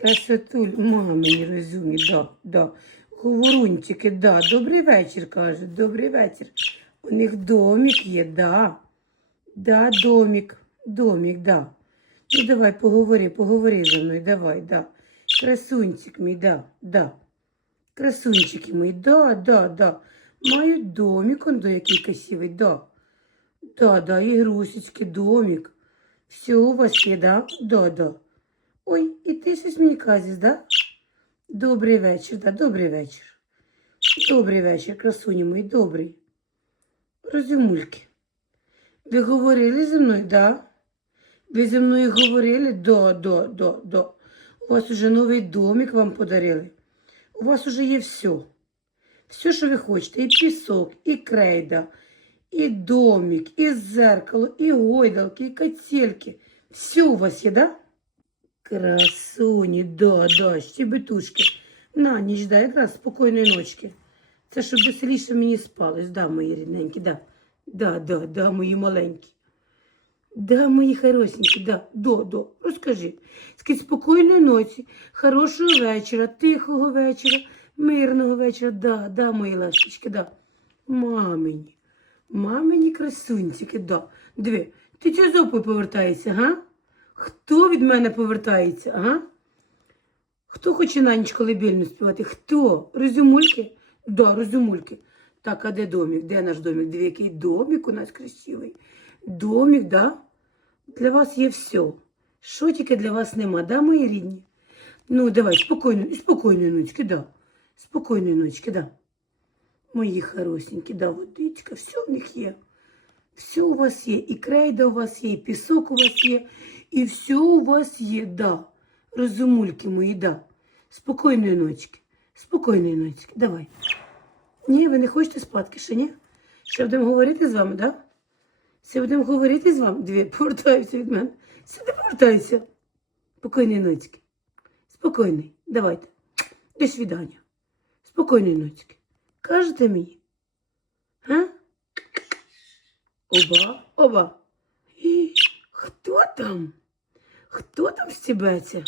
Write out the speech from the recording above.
Красотуль, мамині розумі, да, да. Говорунчики, да. Добрий вечір, кажуть, добрий вечір. У них домик є, да. Да, домик, домик, да. Ну давай, поговори, поговори зі мною, давай, да. Красунчик мій, да, да. Красунчики мої, да, да, да. Мають домик, он до який красивий, да. Да, да, ігрусечки, домик. Все у вас є, да? Да, да. Ой, і ти щось мені казиш, да? Добрий вечір, да, добрий вечір. Добрий вечір, красуні мої, добрий. Розумульки. Ви говорили зі мною, да? Ви зі мною говорили? Да, да, да, да. У вас уже новий домик вам подарили. У вас уже є все. Все, що ви хочете. І пісок, і крейда, і домик, і зеркало, і гойдалки, і котельки. Все у вас є, да? Красуні, да, да, щебетушки. На ніч, да, якраз спокійної ночки. Це щоб веселіше мені спалось, да, мої рідненькі, да. Да, да, да, мої маленькі. Да, мої хорошенькі, да, до, до, розкажи. Скажіть, спокійної ночі, хорошого вечора, тихого вечора, мирного вечора, да, да, мої ласточки, да. Мамині, мамині красунчики, да. Диви, ти чого зопою повертаєшся, га? Хто від мене повертається, ага? Хто хоче на ніч колибельну співати? Хто? Розумульки? Да, розумульки. Так, а де домик? Де наш домик? Диви, який домик у нас красивий. Домик, да? Для вас є все. Що тільки для вас нема, да, мої рідні? Ну, давай, спокійно, спокійної ночки, да. Спокійної ночки, да. Мої хорошенькі, да, водичка, все в них є. Все у вас є, і крейда у вас є, і пісок у вас є, і все у вас є, да. Розумульки мої, да. Спокійної ночки. Спокійної ночки. Давай. Ні, ви не хочете спадки ще, ні? Ще будемо говорити з вами, да? Ще будемо говорити з вами. Дві, повертаюся від мене. Сюди повертаюся. Спокійної ночки. Спокійний. Давайте. До свидання. Спокійної ночки. Кажете мені? А? Оба, оба. І там? Хто там стібеться?